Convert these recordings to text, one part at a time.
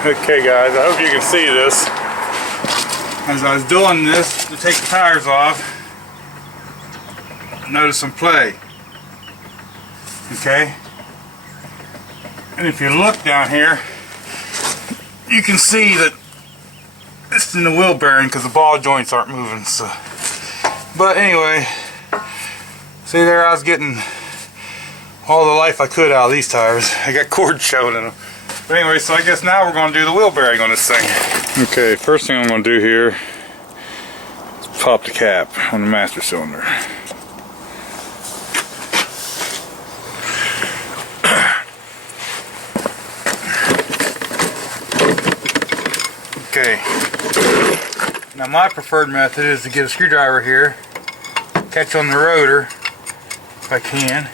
Okay guys, I hope you can see this. As I was doing this to take the tires off, I noticed some play. Okay? And if you look down here, you can see that it's in the wheel bearing because the ball joints aren't moving. So, but anyway, see there, I was getting all the life I could out of these tires. I got cords showing in them. But anyway, so I guess now we're going to do the wheel bearing on this thing. Okay, first thing I'm going to do here is pop the cap on the master cylinder. Okay, now my preferred method is to get a screwdriver here, catch on the rotor if I can,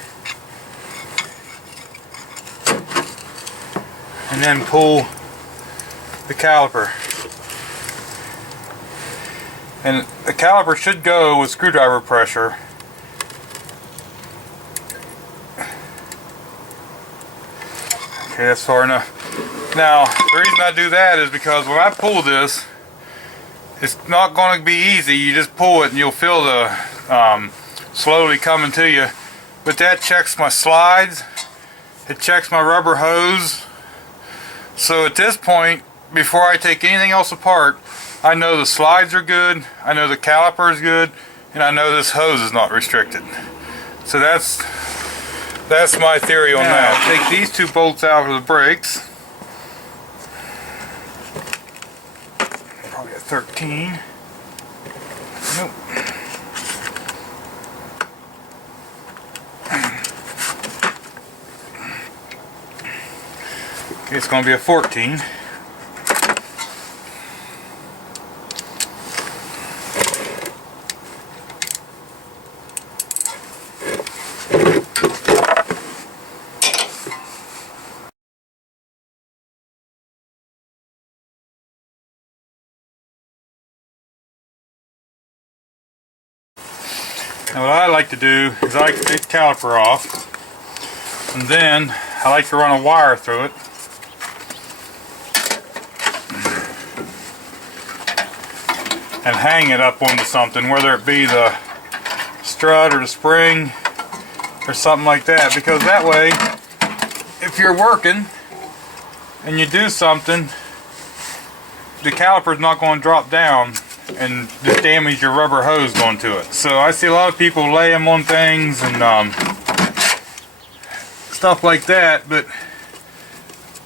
and then pull the caliper. And the caliper should go with screwdriver pressure. Okay, that's far enough. Now, the reason I do that is because when I pull this, it's not going to be easy. You just pull it and you'll feel the slowly coming to you. But that checks my slides. It checks my rubber hose. So at this point, before I take anything else apart, I know the slides are good, I know the caliper is good, and I know this hose is not restricted. So that's my theory on that. I'll take these two bolts out of the brakes. Probably a 13. Nope. Okay, it's going to be a 14. Now what I like to do is I like to take the caliper off, and then I like to run a wire through it. And hang it up onto something, whether it be the strut or the spring or something like that, because that way if you're working and you do something, the caliper is not going to drop down and just damage your rubber hose going to it. So I see a lot of people lay them on things and stuff like that, but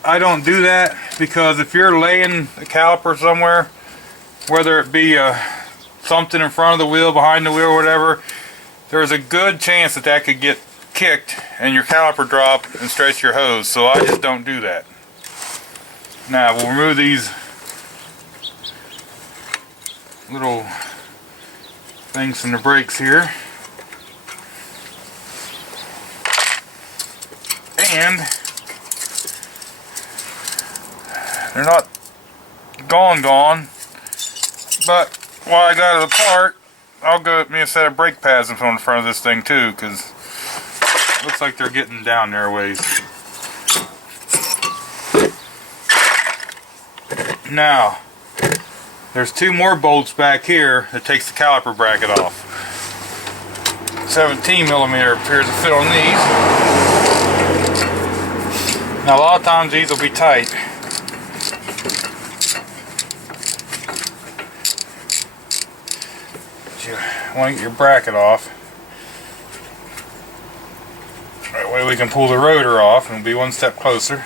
I don't do that, because if you're laying a caliper somewhere, whether it be something in front of the wheel, behind the wheel, or whatever, there's a good chance that that could get kicked and your caliper drop and stretch your hose. So I just don't do that. Now we'll remove these little things from the brakes here, and they're not gone, but while I got it apart, I'll go get me a set of brake pads in front of this thing too, because it looks like they're getting down there a ways. Now there's two more bolts back here that takes the caliper bracket off. 17mm appears to fit on these. Now a lot of times these will be tight. But you want to get your bracket off. That way we can pull the rotor off and we'll be one step closer.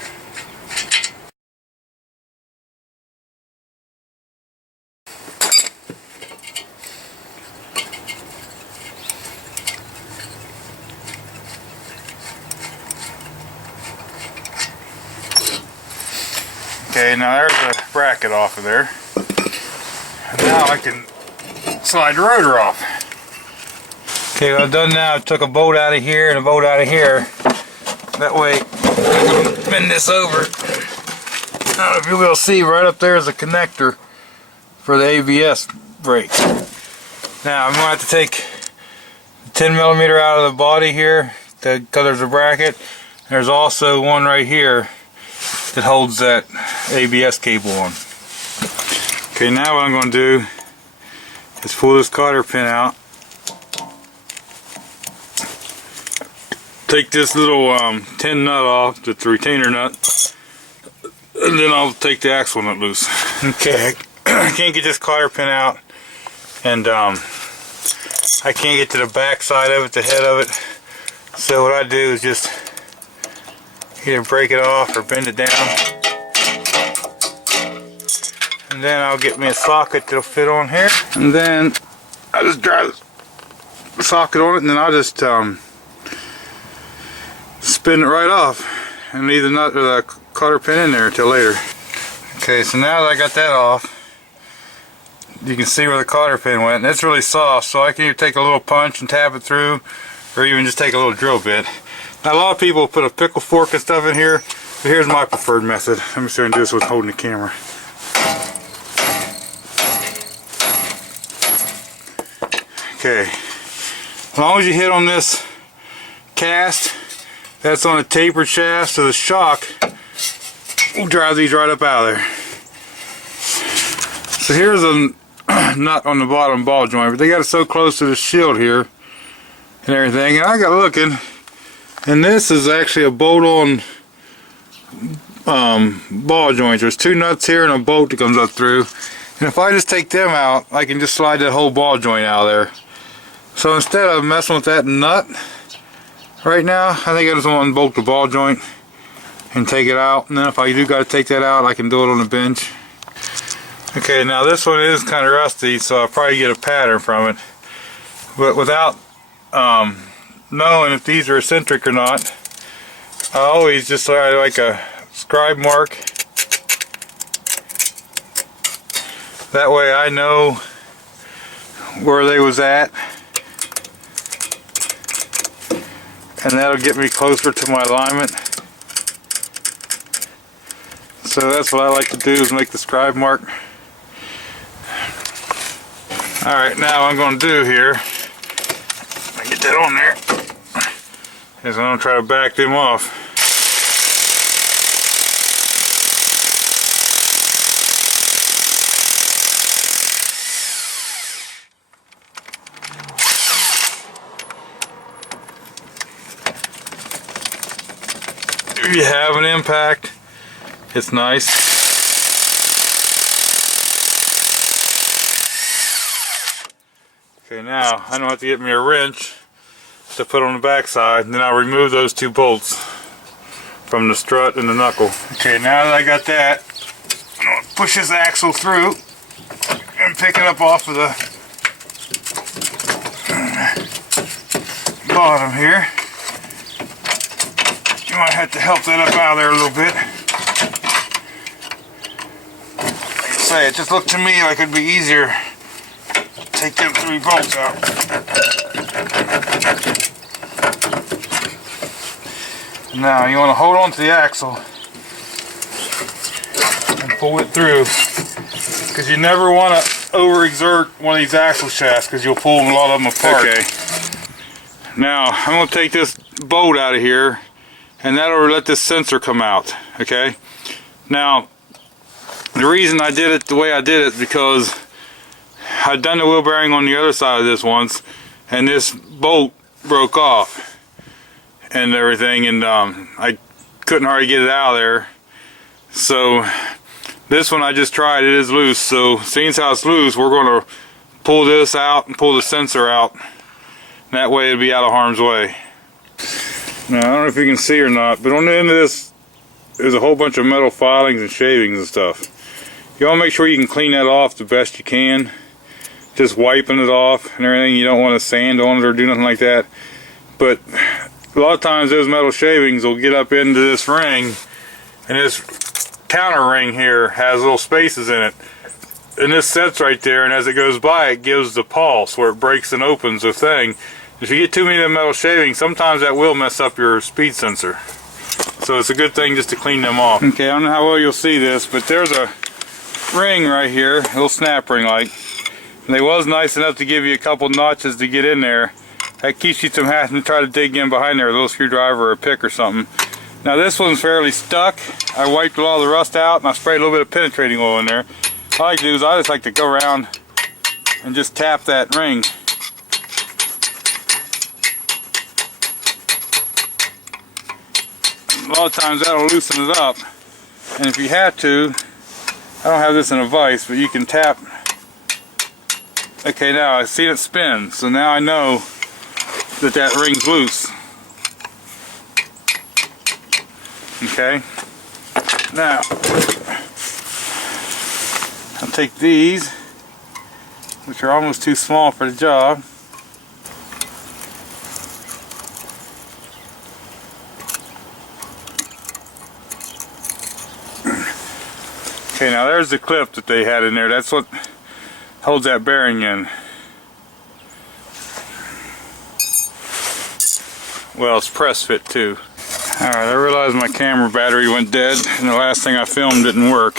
Okay, now there's a bracket off of there. And now I can slide the rotor off. Okay, what I've done now, I took a bolt out of here and a bolt out of here. That way, I can bend this over. Now, if you'll be able to see, right up there is a connector for the ABS brake. Now, I'm going to have to take 10mm out of the body here, because there's a bracket. There's also one right here that holds that ABS cable on. Okay, now what I'm going to do is pull this cotter pin out. Take this little tin nut off, the retainer nut, and then I'll take the axle nut loose. Okay, I can't get this cotter pin out, and I can't get to the back side of it, the head of it. So what I do is just either break it off or bend it down, and then I'll get me a socket that'll fit on here, and then I just drive the socket on it, and then I'll just spin it right off and leave the nut or the cotter pin in there until later. Okay, so now that I got that off, you can see where the cotter pin went, and it's really soft, so I can either take a little punch and tap it through, or even just take a little drill bit. Now a lot of people put a pickle fork and stuff in here, but here's my preferred method. Let me see if I can do this with holding the camera. Okay, as long as you hit on this cast that's on a tapered shaft, so the shock will drive these right up out of there. So here's a nut on the bottom ball joint, but they got it so close to the shield here and everything, and I got looking, and this is actually a bolt-on ball joint. There's two nuts here and a bolt that comes up through, and if I just take them out, I can just slide that whole ball joint out of there. So instead of messing with that nut right now, I think I just want to unbolt the ball joint and take it out, and then if I do got to take that out, I can do it on the bench. Okay, now this one is kind of rusty, so I'll probably get a pattern from it, but without knowing if these are eccentric or not, I always just like a scribe mark. That way I know where they was at, and that'll get me closer to my alignment. So that's what I like to do, is make the scribe mark. Alright, now what I'm going to do here, let me get that on there, is I'm going to try to back them off. If you have an impact, it's nice. Okay, now I don't have to get me a wrench to put on the back side, and then I'll remove those two bolts from the strut and the knuckle. Okay, now that I got that, I'm going to push this axle through and pick it up off of the bottom here. You might have to help that up out of there a little bit. Like I say, it just looked to me like it'd be easier to take them 3 bolts out. Now you want to hold on to the axle and pull it through, because you never want to overexert one of these axle shafts, because you'll pull a lot of them apart. Okay. Now I'm going to take this bolt out of here, and that'll let this sensor come out. Okay. Now the reason I did it the way I did it, because I'd done the wheel bearing on the other side of this once, and this bolt broke off and everything, and I couldn't hardly get it out of there. So this one I just tried, it is loose. So seeing as how it's loose, we're going to pull this out and pull the sensor out. That way it'll be out of harm's way. Now I don't know if you can see or not, but on the end of this there's a whole bunch of metal filings and shavings and stuff. You want to make sure you can clean that off the best you can. Just wiping it off and everything. You don't want to sand on it or do nothing like that. But a lot of times those metal shavings will get up into this ring, and this counter ring here has little spaces in it, and this sets right there, and as it goes by it gives the pulse where it breaks and opens the thing. If you get too many of the metal shavings, sometimes that will mess up your speed sensor, so it's a good thing just to clean them off. Okay, I don't know how well you'll see this, but there's a ring right here, a little snap ring like, and they was nice enough to give you a couple notches to get in there. That keeps you from having to try to dig in behind there with a little screwdriver or a pick or something. Now this one's fairly stuck. I wiped all the rust out and I sprayed a little bit of penetrating oil in there. What I like to do is I just like to go around and just tap that ring. A lot of times that'll loosen it up. And if you have to, I don't have this in a vise, but you can tap. Okay, now I've seen it spin, so now I know that that ring's loose. Okay, now I'll take these, which are almost too small for the job. Okay, now there's the clip that they had in there. That's what holds that bearing in. Well, it's press fit too. Alright, I realized my camera battery went dead and the last thing I filmed didn't work.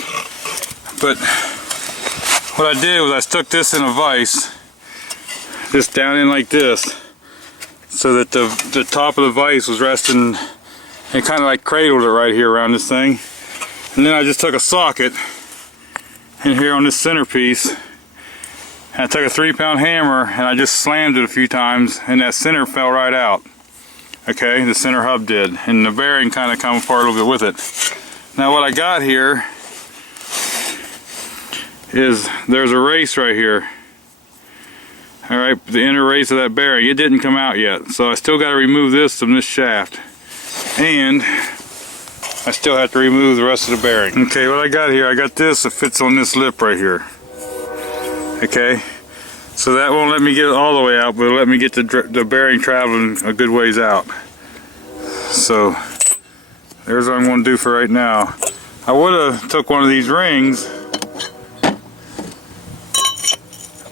But what I did was I stuck this in a vise, just down in like this, so that the top of the vise was resting and kind of like cradled it right here around this thing. And then I just took a socket in here on this centerpiece, and I took a 3-pound hammer and I just slammed it a few times and that center fell right out. Okay, the center hub did, and the bearing kind of come apart a little bit with it. Now what I got here is there's a race right here. Alright, the inner race of that bearing, it didn't come out yet, so I still got to remove this from this shaft, and I still have to remove the rest of the bearing. Okay, what I got here, I got this that fits on this lip right here. Okay, so that won't let me get it all the way out, but it'll let me get the bearing traveling a good ways out. So there's what I'm going to do for right now. I would have took one of these rings,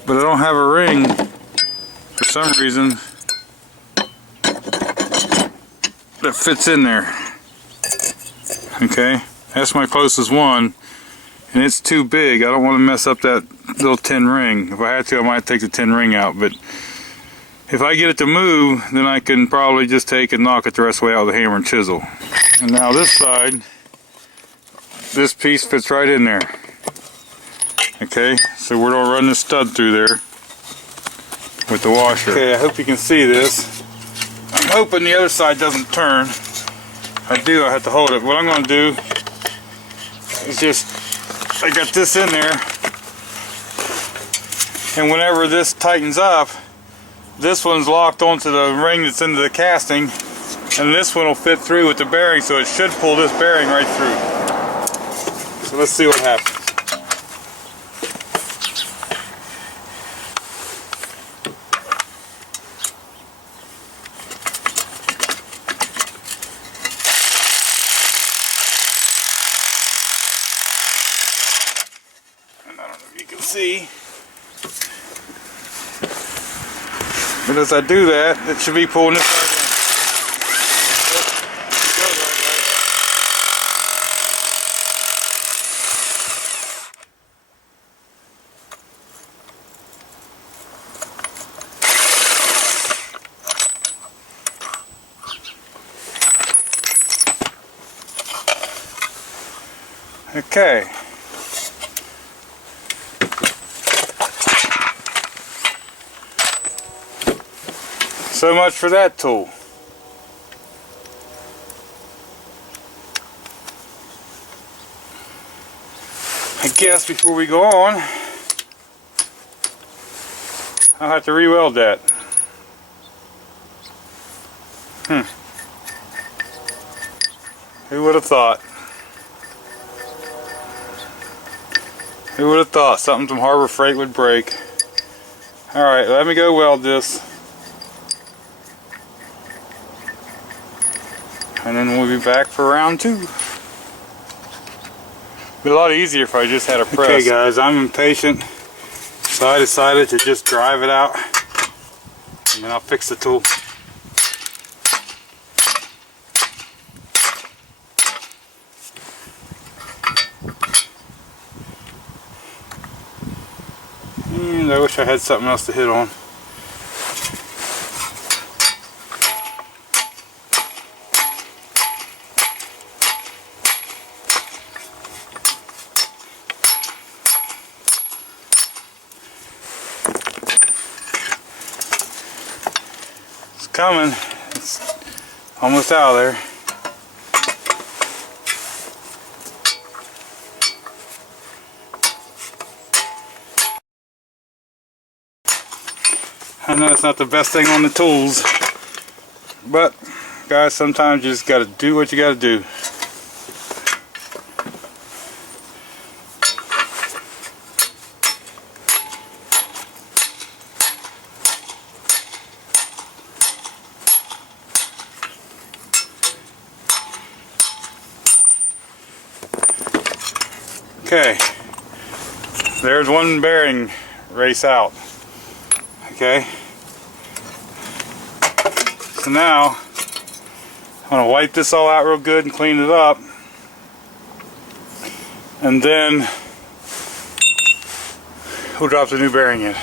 but I don't have a ring for some reason that fits in there. Okay, that's my closest one, and it's too big. I don't want to mess up that little tin ring. If I had to, I might take the tin ring out, but if I get it to move, then I can probably just take and knock it the rest of the way out with a hammer and chisel. And now this side, this piece fits right in there. Okay, so we're going to run this stud through there with the washer. Okay, I hope you can see this. I'm hoping the other side doesn't turn. If I do, I have to hold it. What I'm going to do is just, I got this in there, and whenever this tightens up, this one's locked onto the ring that's into the casting, and this one will fit through with the bearing, so it should pull this bearing right through. So let's see what happens. And I don't know if you can see, but as I do that, it should be pulling this right in. Okay. So much for that tool. I guess before we go on, I'll have to re-weld that. Who would have thought? Who would have thought something from Harbor Freight would break? Alright, let me go weld this. And then we'll be back for round 2. It'd be a lot easier if I just had a press. Okay guys, I'm impatient, so I decided to just drive it out, and then I'll fix the tool. And I wish I had something else to hit on. coming. It's almost out of there. I know it's not the best thing on the tools, but guys, sometimes you just got to do what you got to do. Okay, there's one bearing race out. Okay, so now I'm going to wipe this all out real good and clean it up, and then we'll drop the new bearing in.